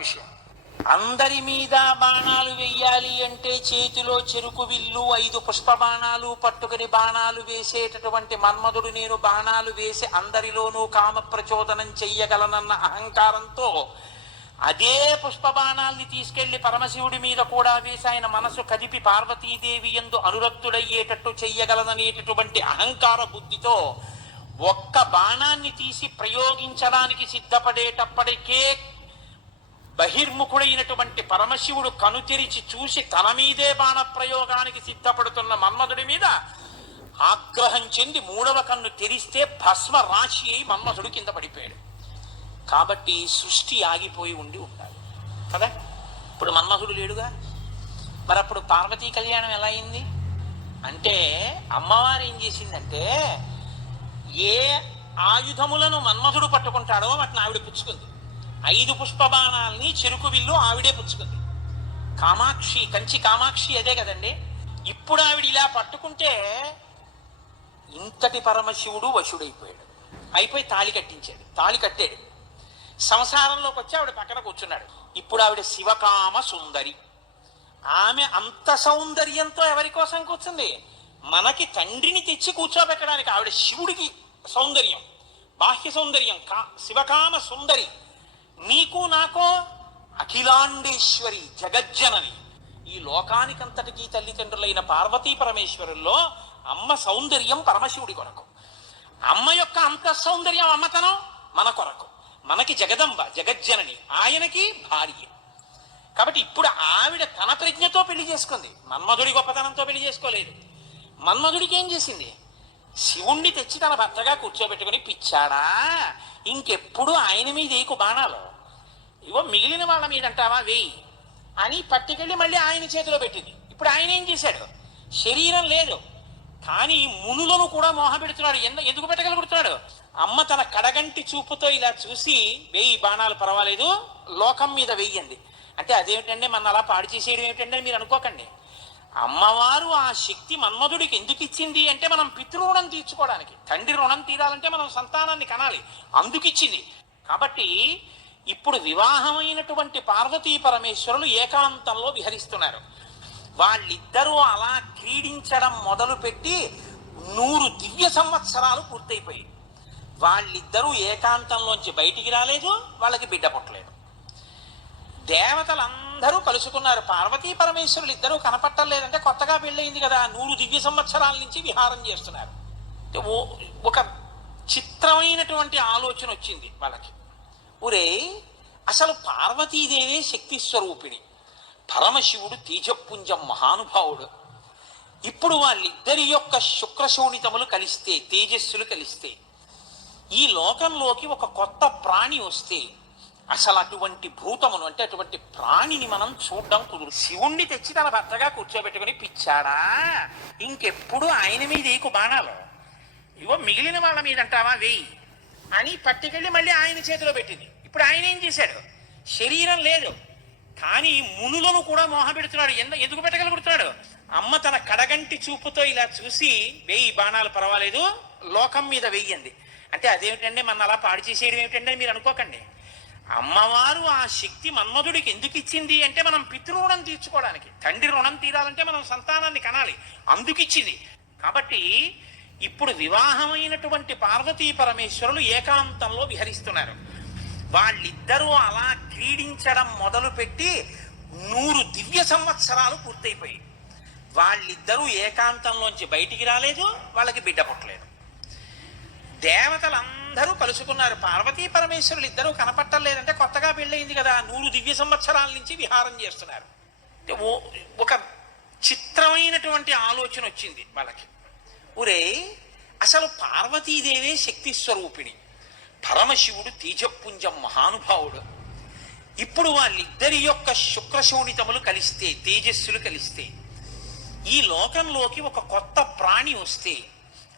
విషయం. అందరి మీద బాణాలు వెయ్యాలి అంటే చేతిలో చెరుకు విల్లు ఐదు పుష్ప బాణాలు పట్టుకుని బాణాలు వేసేటటువంటి మన్మధుడు నేను బాణాలు వేసి అందరిలోనూ కామ ప్రచోదనం చెయ్యగలనన్న అహంకారంతో అదే పుష్ప బాణాల్ని తీసుకెళ్ళి పరమశివుడి మీద కూడా వేసి ఆయన మనసు కదిపి పార్వతీదేవి ఎందు అనురక్తుడయ్యేటట్టు చెయ్యగలననేటటువంటి అహంకార బుద్ధితో ఒక్క బాణాన్ని తీసి ప్రయోగించడానికి సిద్ధపడేటప్పటికే బహిర్ముఖుడైనటువంటి పరమశివుడు కనుతెరిచి చూసి తన మీదే బాణ ప్రయోగానికి సిద్ధపడుతున్న మన్మధుడి మీద ఆగ్రహం చెంది మూడవ కన్ను తెరిస్తే భస్మ రాశి అయి మన్మధుడు కింద పడిపోయాడు. కాబట్టి సృష్టి ఆగిపోయి ఉండి ఉండాలి. కదా? ఇప్పుడు మన్మధుడు లేడుగా? మరి అప్పుడు పార్వతీ కళ్యాణం ఎలా అయింది? అంటే అమ్మవారు ఏం చేసిందంటే ఏ ఆయుధములను మన్మధుడు పట్టుకుంటాడో వాటిని ఆవిడ పుచ్చుకుంది. ఐదు పుష్పబాణాల్ని చెరుకు విల్లు ఆవిడే పుచ్చుకుంది. కామాక్షి కంచి కామాక్షి అదే కదండి. ఇప్పుడు ఆవిడ ఇలా పట్టుకుంటే ఇంతటి పరమశివుడు వశుడైపోయాడు. అయిపోయి తాళి కట్టించాడు. తాళి కట్టాడు. సంసారంలోకి వచ్చి ఆవిడ పక్కన కూర్చున్నాడు. ఇప్పుడు ఆవిడ శివకామ సుందరి. ఆమె అంత సౌందర్యంతో ఎవరి కోసం కూర్చుంది? మనకి తండ్రిని తెచ్చి కూర్చోబెట్టడానికి ఆవిడ శివుడికి సౌందర్యం బాహ్య సౌందర్యం కా శివకామ సుందరి. నీకు నాకో అఖిలాండేశ్వరి జగజ్జనని. ఈ లోకానికంతటికీ తల్లిదండ్రులైన పార్వతీ పరమేశ్వరుల్లో అమ్మ సౌందర్యం పరమశివుడి కొరకు. అమ్మ యొక్క అంత సౌందర్యం అమ్మతనం మన కొరకు. మనకి జగదంబ జగజ్జనని ఆయనకి భార్య. కాబట్టి ఇప్పుడు ఆవిడ తన ప్రజ్ఞతో పెళ్ళి చేసుకుంది. మన్మధుడి గొప్పతనంతో పెళ్ళి చేసుకోలేదు. మన్మధుడికి ఏం చేసింది? శివుణ్ణి తెచ్చి తన భర్తగా కూర్చోబెట్టుకుని పిచ్చాడా ఇంకెప్పుడు ఆయన మీద ఏకు బాణాలు? ఇవో మిగిలిన వాళ్ళ మీద అంటావా? వేయి. అని పట్టుకెళ్ళి మళ్ళీ ఆయన చేతిలో పెట్టింది. ఇప్పుడు ఆయన ఏం చేశాడు? శరీరం లేదు. కానీ మునులను కూడా మోహ పెడుతున్నాడు. ఎందు- ఎందుకు పెట్టగలుగుతున్నాడు? అమ్మ తన కడగంటి చూపుతో ఇలా చూసి వెయ్యి బాణాలు పర్వాలేదు లోకం మీద వెయ్యండి అంటే అదేమిటంటే మన అలా పాడు చేసేయడం ఏమిటంటే మీరు అనుకోకండి. అమ్మవారు ఆ శక్తి మన్మధుడికి ఎందుకు ఇచ్చింది అంటే మనం పితృరుణం తీర్చుకోవడానికి. తండ్రి రుణం తీరాలంటే మనం సంతానాన్ని కనాలి. అందుకు ఇచ్చింది. కాబట్టి ఇప్పుడు వివాహమైనటువంటి పార్వతీ పరమేశ్వరులు ఏకాంతంలో విహరిస్తున్నారు. వాళ్ళిద్దరూ అలా క్రీడించడం మొదలుపెట్టి నూరు దివ్య సంవత్సరాలు పూర్తయిపోయాయి. వాళ్ళిద్దరూ ఏకాంతంలోంచి బయటికి రాలేదు వాళ్ళకి బిడ్డ పుట్టలేదు. దేవతలందరూ కలుసుకున్నారు. పార్వతీ పరమేశ్వరులు ఇద్దరూ కనపట్టలేదంటే కొత్తగా పెళ్ళయింది కదా నూరు దివ్య సంవత్సరాల నుంచి విహారం చేస్తున్నారు. ఓ- ఒక చిత్రమైనటువంటి ఆలోచన వచ్చింది వాళ్ళకి. ఒరే అసలు పార్వతీదేవే శక్తి స్వరూపిణి. పరమశివుడు తేజపుంజం మహానుభావుడు. ఇప్పుడు వాళ్ళిద్దరి యొక్క శుక్రశోణితములు కలిస్తే తేజస్సులు కలిస్తే ఈ లోకంలోకి ఒక కొత్త ప్రాణి వస్తే అసలు అటువంటి భూతమును అంటే అటువంటి ప్రాణిని మనం చూడడం కుదురు. శివుణ్ణి తెచ్చి తన భర్తగా కూర్చోబెట్టుకుని పిచ్చాడా? ఇంకెప్పుడు ఆయన మీద ఏకు బాణాలు ఇవో మిగిలిన వాళ్ళ మీద అంటావా వేయి అని పట్టుకెళ్ళి మళ్ళీ ఆయన చేతిలో పెట్టింది. ఇప్పుడు ఆయన ఏం చేశాడు? శరీరం లేదు. కానీ మునులను కూడా మోహ పెడుతున్నాడు. ఎందు ఎందుకు పెట్టగలుగుతున్నాడు? అమ్మ తన కడగంటి చూపుతో ఇలా చూసి వెయ్యి బాణాలు పర్వాలేదు. లోకం మీద వెయ్యండి అంటే అదేమిటండి మన అలా పాడు చేసేయడం ఏమిటండి మీరు అనుకోకండి. అమ్మవారు ఆ శక్తి మన్మధుడికి ఎందుకు ఇచ్చింది అంటే మనం పితృరుణం తీర్చుకోవడానికి. తండ్రి రుణం తీరాలంటే మనం సంతానాన్ని కనాలి. అందుకు ఇచ్చింది కాబట్టి ఇప్పుడు వివాహమైనటువంటి పార్వతీ పరమేశ్వరులు ఏకాంతంలో విహరిస్తున్నారు. వాళ్ళిద్దరూ అలా క్రీడించడం మొదలుపెట్టి నూరు దివ్య సంవత్సరాలు పూర్తయిపోయాయి. వాళ్ళిద్దరూ ఏకాంతంలోంచి బయటికి రాలేదు వాళ్ళకి బిడ్డ పుట్టలేదు. దేవతలందరూ కలుసుకున్నారు. పార్వతీ పరమేశ్వరులు ఇద్దరూ కనపట్టలేదంటే కొత్తగా పెళ్ళయింది కదా నూరు దివ్య సంవత్సరాల నుంచి విహారం చేస్తున్నారు. ఓ- ఒక చిత్రమైనటువంటి ఆలోచన వచ్చింది వాళ్ళకి. ఒరే అసలు పార్వతీదేవే శక్తి స్వరూపిణి. పరమశివుడు తేజపుంజం మహానుభావుడు. ఇప్పుడు వాళ్ళిద్దరి యొక్క శుక్రశోణితములు కలిస్తే తేజస్సులు కలిస్తే ఈ లోకంలోకి ఒక కొత్త ప్రాణి వస్తే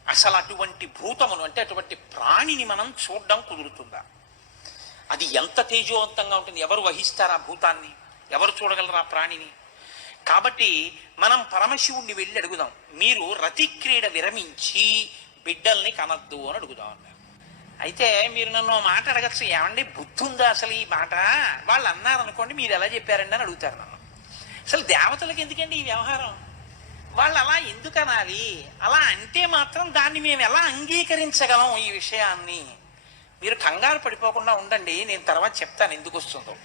అసలు అటువంటి భూతమును అంటే అటువంటి ప్రాణిని మనం చూడడం కుదురుతుందా? అది ఎంత తేజోవంతంగా ఉంటుంది? ఎవరు వహిస్తారా భూతాన్ని? ఎవరు చూడగలరా ప్రాణిని? కాబట్టి మనం పరమశివుణ్ణి వెళ్ళి అడుగుదాం. మీరు రతి క్రీడ విరమించి బిడ్డల్ని కనద్దు అని అడుగుదాం అన్నారు. అయితే మీరు నన్ను మాట అడగచ్చు. ఏమండి బుద్ధి ఉందా అసలు ఈ మాట? వాళ్ళు అన్నారనుకోండి మీరు ఎలా చెప్పారండి అని అడుగుతారు నన్ను. అసలు దేవతలకు ఎందుకండి ఈ వ్యవహారం? వాళ్ళు అలా ఎందుకు అనాలి? అలా అంటే మాత్రం దాన్ని మేము ఎలా అంగీకరించగలం ఈ విషయాన్ని? మీరు కంగారు పడిపోకుండా ఉండండి నేను తర్వాత చెప్తాను ఎందుకు వస్తుందో.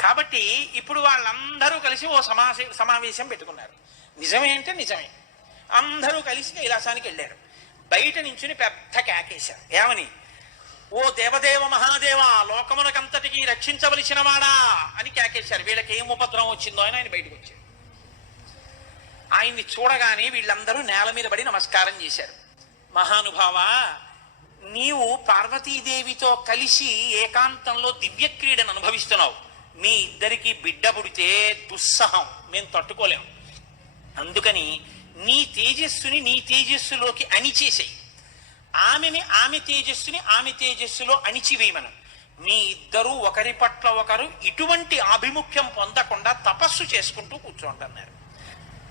కాబట్టి ఇప్పుడు వాళ్ళందరూ కలిసి ఓ సమాసే సమావేశం పెట్టుకున్నారు. నిజమే అంటే నిజమే. అందరూ కలిసి కైలాసానికి వెళ్ళారు. బయట నించుని పెద్ద కేకేశారు. ఏమని? ఓ దేవదేవ మహాదేవ లోకమునకంతటికి రక్షించవలసిన వాడా అని కేకేశారు. వీళ్ళకి ఏం ఉపద్రవం వచ్చిందో అని ఆయన బయటకు వచ్చారు. ఆయన్ని చూడగానే వీళ్ళందరూ నేల మీద పడి నమస్కారం చేశారు. మహానుభావ నీవు పార్వతీదేవితో కలిసి ఏకాంతంలో దివ్యక్రీడను అనుభవిస్తున్నావు. మీ ఇద్దరికి బిడ్డ పుడితే దుస్సహం. మేము తట్టుకోలేము అందుకని నీ తేజస్సుని నీ తేజస్సులోకి అణిచేసేయి. ఆమెని ఆమె తేజస్సుని ఆమె తేజస్సులో అణిచివేయమను. మీ ఇద్దరూ ఒకరి పట్ల ఒకరు ఇటువంటి ఆభిముఖ్యం పొందకుండా తపస్సు చేసుకుంటూ కూర్చోంటున్నారు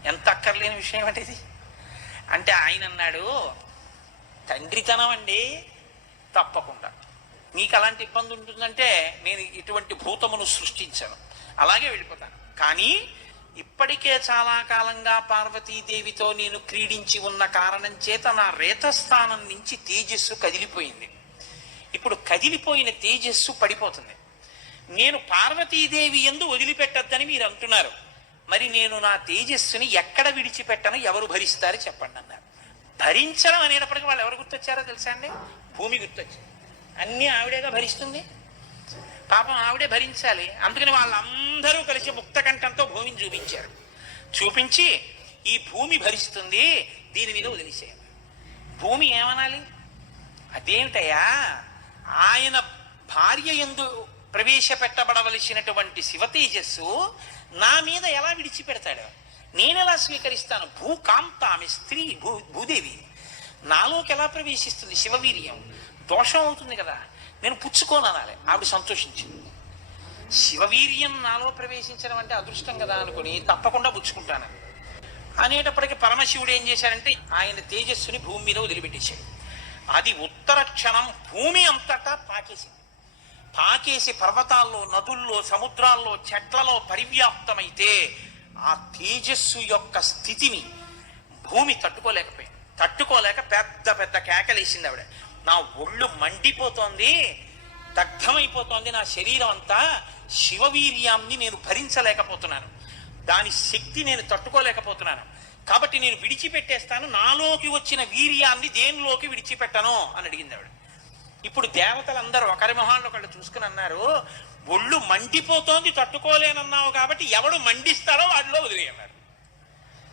ఎంత అక్కర్లేని విషయం అంటే ఇది. అంటే ఆయన అన్నాడు తండ్రితనం అండి తప్పకుండా. మీకు అలాంటి ఇబ్బంది ఉంటుందంటే నేను ఇటువంటి భూతమును సృష్టించను. అలాగే వెళ్ళిపోతాను. కానీ ఇప్పటికే చాలా కాలంగా పార్వతీదేవితో నేను క్రీడించి ఉన్న కారణం చేత నా రేతస్థానం నుంచి తేజస్సు కదిలిపోయింది. ఇప్పుడు కదిలిపోయిన తేజస్సు పడిపోతుంది. నేను పార్వతీదేవి ఎందు వదిలిపెట్టద్దని మీరు అంటున్నారు. మరి నేను నా తేజస్సుని ఎక్కడ విడిచిపెట్టను ఎవరు భరిస్తారు చెప్పండి అన్నారు. భరించడం అనేటప్పటికీ వాళ్ళు ఎవరు గుర్తొచ్చారో తెలుసా అండి? భూమి గుర్తొచ్చింది. అన్నీ ఆవిడేగా భరిస్తుంది? పాపం ఆవిడే భరించాలి. అందుకని వాళ్ళందరూ కలిసి ముక్త కంఠంతో భూమిని చూపించారు. చూపించి ఈ భూమి భరిస్తుంది దీని మీద వదిలేసేయాలి. భూమి ఏమనాలి? అదేమిటయ్యా ఆయన భార్య ఎందు ప్రవేశపెట్టబడవలసినటువంటి శివ తేజస్సు నా మీద ఎలా విడిచిపెడతాడు? నేను ఎలా స్వీకరిస్తాను? భూకాంత ఆమె స్త్రీ భూ భూదేవి. నాలోకి ఎలా ప్రవేశిస్తుంది శివవీర్యం? దోషం అవుతుంది కదా. నేను పుచ్చుకోను అనాలి. ఆవిడ సంతోషించింది. శివవీర్యం నాలో ప్రవేశించడం అంటే అదృష్టం కదా అనుకుని తప్పకుండా పుచ్చుకుంటాను. అనేటప్పటికి పరమశివుడు ఏం చేశాడంటే ఆయన తేజస్సుని భూమి మీద వదిలిపెట్టేశాడు. అది ఉత్తర క్షణం భూమి అంతటా పాకేసింది. పాకేసి పర్వతాల్లో నదుల్లో సముద్రాల్లో చెట్లలో పరివ్యాప్తమైతే ఆ తేజస్సు యొక్క స్థితిని భూమి తట్టుకోలేకపోయింది. తట్టుకోలేక పెద్ద పెద్ద కేకలేసింది ఆవిడ. నా ఒళ్ళు మండిపోతోంది దగ్ధమైపోతోంది నా శరీరం అంతా శివవీర్యాన్ని నేను భరించలేకపోతున్నాను. దాని శక్తి నేను తట్టుకోలేకపోతున్నాను. కాబట్టి నేను విడిచిపెట్టేస్తాను నాలోకి వచ్చిన వీర్యాన్ని దేనిలోకి విడిచిపెట్టను అని అడిగింది ఆవిడ. ఇప్పుడు దేవతలందరూ ఒకరి మొహాన్ని ఒకళ్ళు చూసుకుని అన్నారు ఒళ్ళు మండిపోతోంది తట్టుకోలేనన్నావు కాబట్టి ఎవడు మండిస్తాడో వాడిలో వదిలేయన్నారు.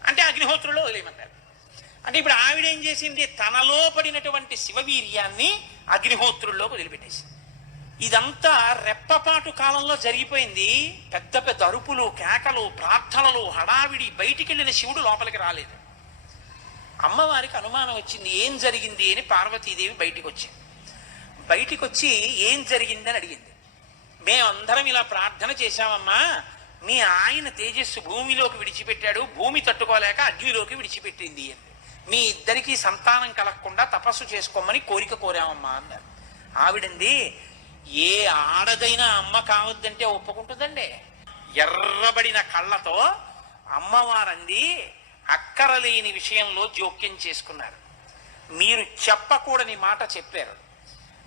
అంటే అగ్నిహోత్రుల్లో వదిలేయమన్నారు. అంటే ఇప్పుడు ఆవిడ ఏం చేసింది? తనలో పడినటువంటి శివవీర్యాన్ని అగ్నిహోత్రుల్లోకి వదిలిపెట్టేసింది. ఇదంతా రెప్పపాటు కాలంలో జరిగిపోయింది. పెద్ద పెద్ద అరుపులు కేకలు ప్రార్థనలు హడావిడి బయటికి వెళ్ళిన శివుడు లోపలికి రాలేదు. అమ్మవారికి అనుమానం వచ్చింది ఏం జరిగింది అని పార్వతీదేవి బయటికి వచ్చింది బయటికి వచ్చి ఏం జరిగిందని అడిగింది. మేమందరం ఇలా ప్రార్థన చేశామమ్మా మీ ఆయన తేజస్సు భూమిలోకి విడిచిపెట్టాడు భూమి తట్టుకోలేక అగ్నిలోకి విడిచిపెట్టింది అని. మీ ఇద్దరికి సంతానం కలగకుండా తపస్సు చేసుకోమని కోరిక కోరామమ్మా అన్నారు. ఆవిడంది ఏ ఆడదైనా అమ్మ కావద్దంటే ఒప్పుకుంటుందండి. ఎర్రబడిన కళ్ళతో అమ్మవారంది అక్కరలేని విషయంలో జోక్యం చేసుకున్నారు. మీరు చెప్పకూడని మాట చెప్పారు.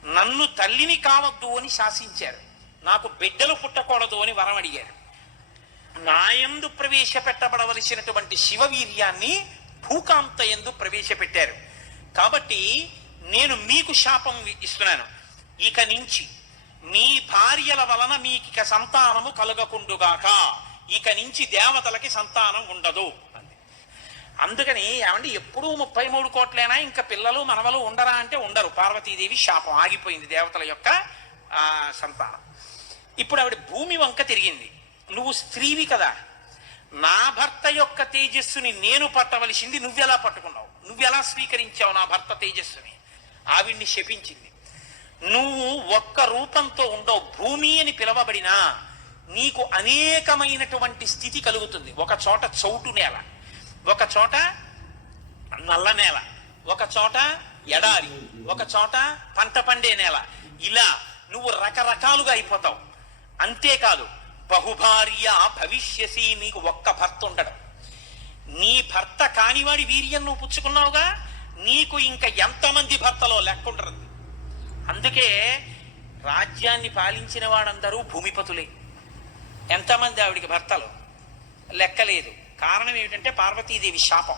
నన్ను తల్లిని కావద్దు అని శాసించారు. నాకు బిడ్డలు పుట్టకూడదు అని వరం అడిగారు. నాయందు ప్రవేశపెట్టబడవలసినటువంటి శివవీర్యాన్ని భూకాంత ఎందు ప్రవేశపెట్టారు. కాబట్టి నేను మీకు శాపం ఇస్తున్నాను. ఇక నుంచి మీ భార్యల వలన మీకు ఇక సంతానము కలగకుండుగాక. ఇక నుంచి దేవతలకి సంతానం ఉండదు. అంది. అందుకని ఏమంటే ఎప్పుడూ ముప్పై మూడు కోట్లైనా? ఇంకా పిల్లలు మనవలు ఉండరా అంటే ఉండరు. పార్వతీదేవి శాపం ఆగిపోయింది దేవతల యొక్క సంతానం. ఇప్పుడు ఆవిడ భూమి వంక తిరిగింది. నువ్వు స్త్రీవి కదా. నా భర్త యొక్క తేజస్సుని నేను పట్టవలసింది నువ్వెలా పట్టుకున్నావు? నువ్వెలా స్వీకరించావు నా భర్త తేజస్సుని? ఆవిడ్ని శపించింది. నువ్వు ఒక్క రూపంతో ఉండవు భూమి అని పిలవబడినా నీకు అనేకమైనటువంటి స్థితి కలుగుతుంది. ఒక చోట చౌటు నేల ఒక చోట నల్ల నేల ఒక చోట ఎడారి ఒక చోట పంట పండే నేల. ఇలా నువ్వు రకరకాలుగా అయిపోతావు. అంతేకాదు బహుభార్య భవిష్యసి నీకు ఒక్క భర్త ఉండడం. నీ భర్త కానివాడి వీర్యం నువ్వు పుచ్చుకున్నావుగా నీకు ఇంకా ఎంతమంది భర్తలో లెక్కుండరు అందుకే రాజ్యాన్ని పాలించిన వాడందరూ భూమిపతులే. ఎంతమంది ఆవిడికి భర్తలు లెక్కలేదు కారణం ఏమిటంటే పార్వతీదేవి శాపం.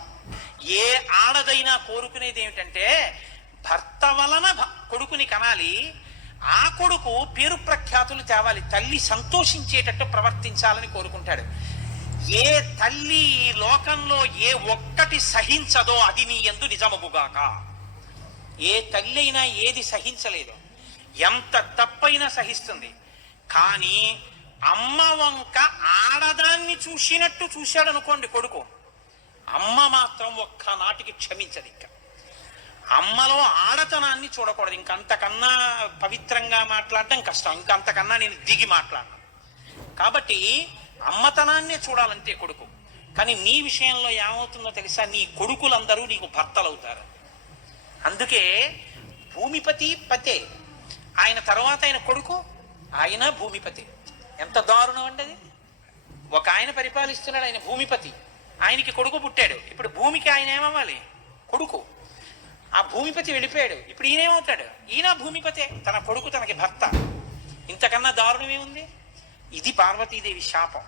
ఏ ఆడదైనా కోరుకునేది ఏమిటంటే భర్త వలన భ- కొడుకుని కనాలి ఆ కొడుకు పేరు ప్రఖ్యాతులు తేవాలి. తల్లి సంతోషించేటట్టు ప్రవర్తించాలని కోరుకుంటాడు. ఏ తల్లి ఈ లోకంలో ఏ ఒక్కటి సహించదో అది నీ ఎందు నిజమగుగాక. ఏ తల్లి అయినా ఏది సహించలేదు ఎంత తప్పైనా సహిస్తుంది. కానీ అమ్మ వంక ఆడదాన్ని చూసినట్టు చూశాడనుకోండి కొడుకు. అమ్మ మాత్రం ఒక్క నాటికి క్షమించదు ఇంకా. అమ్మలో ఆడతనాన్ని చూడకూడదు. ఇంకంతకన్నా పవిత్రంగా మాట్లాడడం కష్టం. ఇంకంతకన్నా నేను దిగి మాట్లాడను. కాబట్టి అమ్మతనాన్నే చూడాలంటే కొడుకు. కానీ నీ విషయంలో ఏమవుతుందో తెలుసా? నీ కొడుకులందరూ నీకు భర్తలవుతారు. అందుకే భూమిపతి పతే. ఆయన తర్వాత ఆయన కొడుకు ఆయన భూమిపతి. ఎంత దారుణం అండి అది? ఒక ఆయన పరిపాలిస్తున్నాడు ఆయన భూమిపతి. ఆయనకి కొడుకు పుట్టాడు. ఇప్పుడు భూమికి ఆయన ఏమవ్వాలి? కొడుకు. ఆ భూమిపతి వెళ్ళిపోయాడు. ఇప్పుడు ఈయనేమవుతాడు? ఈయన భూమిపతే తన కొడుకు తనకి భర్త. ఇంతకన్నా దారుణమేముంది ఇది పార్వతీదేవి శాపం.